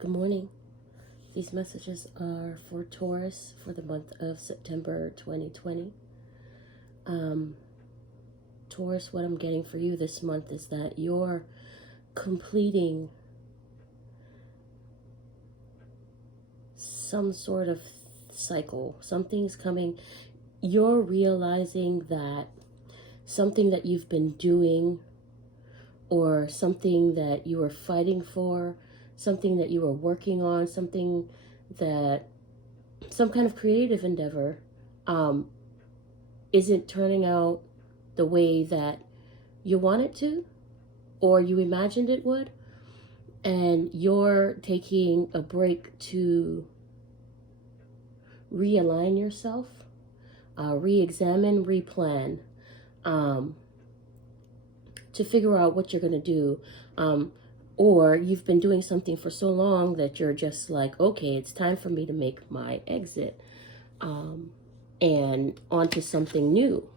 Good morning. These messages are for Taurus for the month of September 2020. Taurus, what I'm getting for you this month is that you're completing some sort of cycle. Something's coming. You're realizing that something that you've been doing or something that you were fighting for, something that you were working on, some kind of creative endeavor isn't turning out the way that you want it to or you imagined it would, and you're taking a break to realign yourself, re-examine, replan, to figure out what you're going to do. Or you've been doing something for so long that you're just like, okay, it's time for me to make my exit, and onto something new.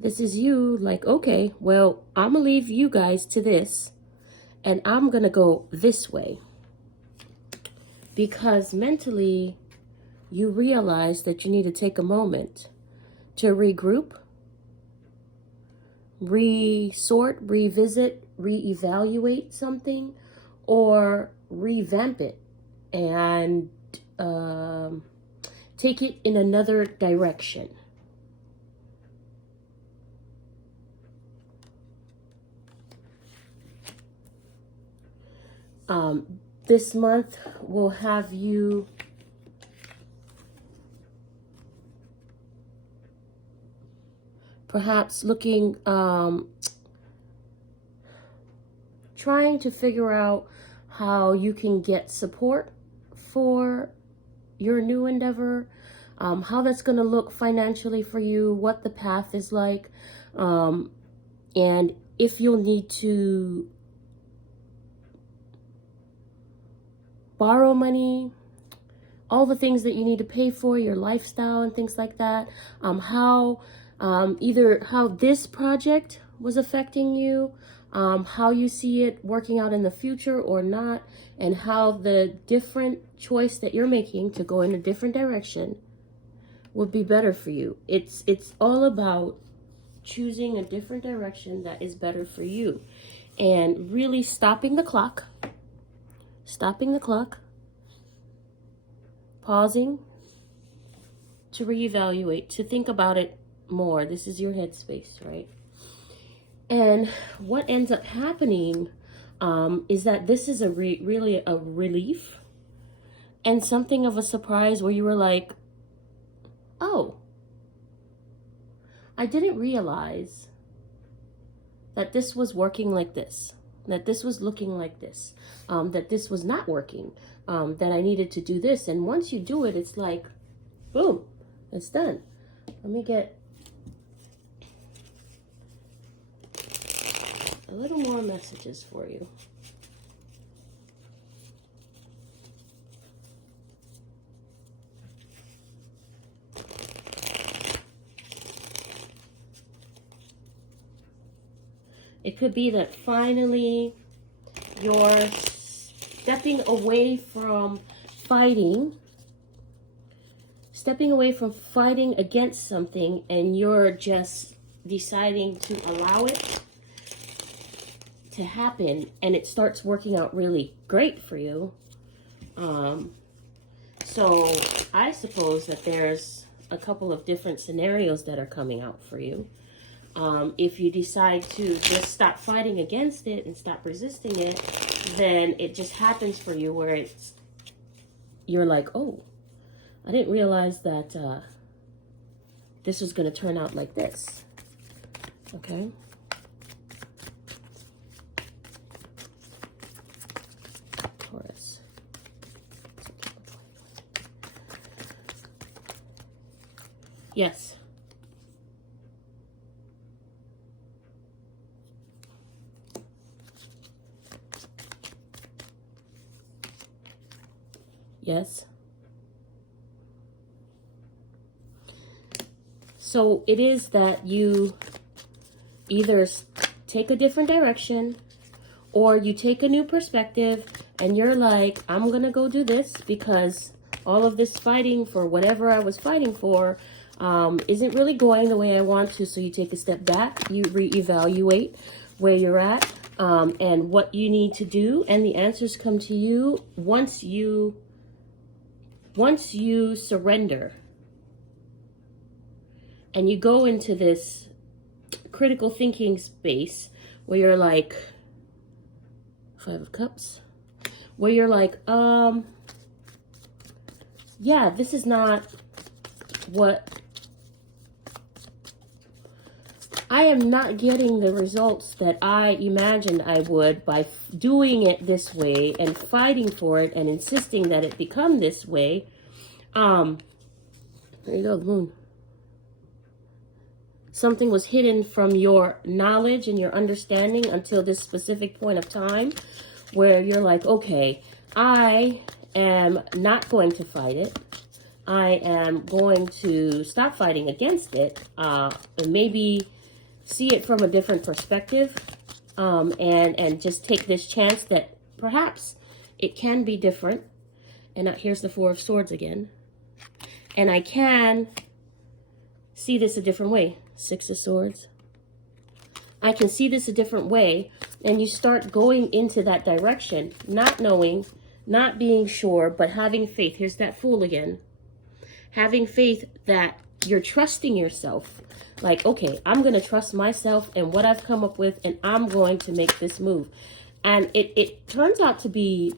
This is you like, okay, well, I'm going to leave you guys to this, and I'm going to go this way. Because mentally, you realize that you need to take a moment to regroup, resort, revisit, reevaluate something, or revamp it and take it in another direction. This month will have you perhaps looking, trying to figure out how you can get support for your new endeavor, how that's going to look financially for you, what the path is like, and if you'll need to borrow money, all the things that you need to pay for, your lifestyle and things like that, either how this project was affecting you, how you see it working out in the future or not, and how the different choice that you're making to go in a different direction would be better for you. It's all about choosing a different direction that is better for you, and really stopping the clock, pausing to reevaluate, to think about it more. This is your headspace, right? And what ends up happening is that this is really a relief and something of a surprise where you were like, oh, I didn't realize that this was working like this, that this was looking like this, that this was not working, that I needed to do this. And once you do it, it's like, boom, it's done. Let me get a little more messages for you. It could be that finally you're stepping away from fighting against something, and you're just deciding to allow it to happen, and it starts working out really great for you. So I suppose that there's a couple of different scenarios that are coming out for you. If you decide to just stop fighting against it and stop resisting it, then it just happens for you where you're like, oh, I didn't realize that this was going to turn out like this. Okay. Taurus. Yes. Yes? So it is that you either take a different direction, or you take a new perspective and you're like, I'm going to go do this because all of this fighting for whatever I was fighting for isn't really going the way I want to. So you take a step back, you reevaluate where you're at and what you need to do. And the answers come to you once you surrender. And you go into this critical thinking space where you're like, 5 of Cups, where you're like, yeah, this is not what I am not getting the results that I imagined I would by doing it this way and fighting for it and insisting that it become this way. There you go, the moon. Something was hidden from your knowledge and your understanding until this specific point of time where you're like, okay, I am not going to fight it. I am going to stop fighting against it and maybe see it from a different perspective and just take this chance that perhaps it can be different. And here's the 4 of Swords again. And I can see this a different way. 6 of Swords. I can see this a different way. And you start going into that direction, not knowing, not being sure, but having faith. Here's that Fool again. Having faith that you're trusting yourself. Like, okay, I'm going to trust myself and what I've come up with, and I'm going to make this move. And it turns out to be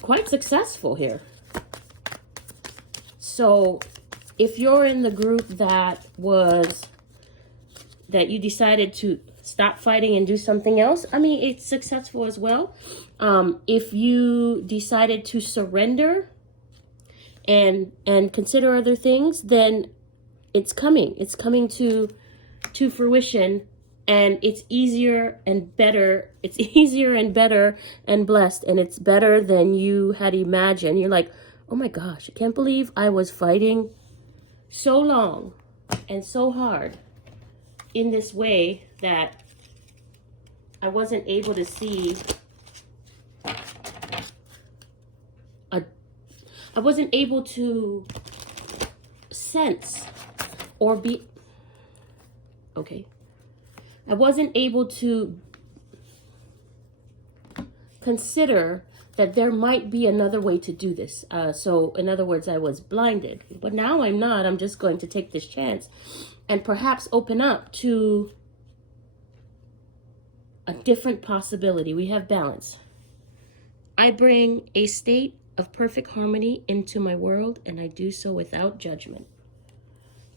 quite successful here. So if you're in the group that you decided to stop fighting and do something else, I mean, it's successful as well. If you decided to surrender and consider other things, then it's coming. It's coming to fruition, and it's easier and better. It's easier and better and blessed, and it's better than you had imagined. You're like, oh my gosh, I can't believe I was fighting so long and so hard in this way that I wasn't able to see I wasn't able to sense or be okay. I wasn't able to consider that there might be another way to do this. So in other words, I was blinded, but now I'm not. I'm just going to take this chance and perhaps open up to a different possibility. We have balance. I bring a state of perfect harmony into my world, and I do so without judgment.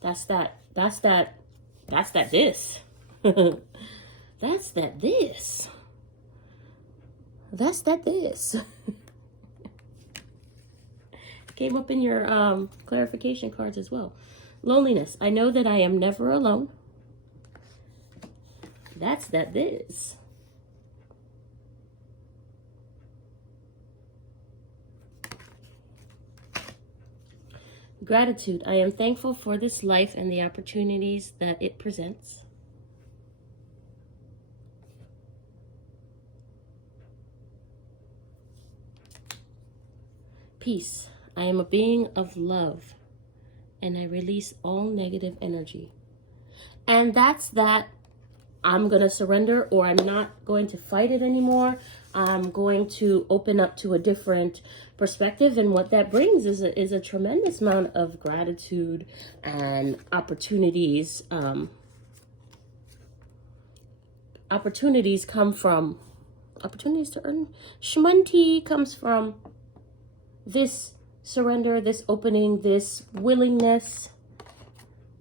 That's that this. That's that this. That's that this. Came up in your clarification cards as well. Loneliness. I know that I am never alone. That's that this. Gratitude. I am thankful for this life and the opportunities that it presents. Peace. I am a being of love, and I release all negative energy. And that's that. I'm going to surrender, or I'm not going to fight it anymore. I'm going to open up to a different perspective. And what that brings is a tremendous amount of gratitude and opportunities. Opportunities come from, opportunities to earn. Shmonti comes from this surrender, this opening, this willingness,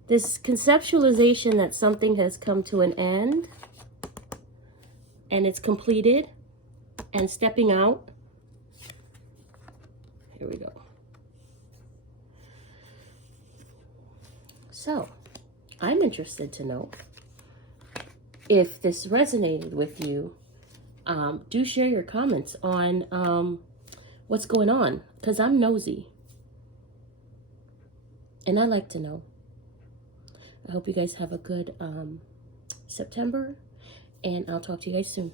this conceptualization that something has come to an end and it's completed, and stepping out. Here we go. So I'm interested to know if this resonated with you. Do share your comments on what's going on, because I'm nosy. And I like to know. I hope you guys have a good September, and I'll talk to you guys soon.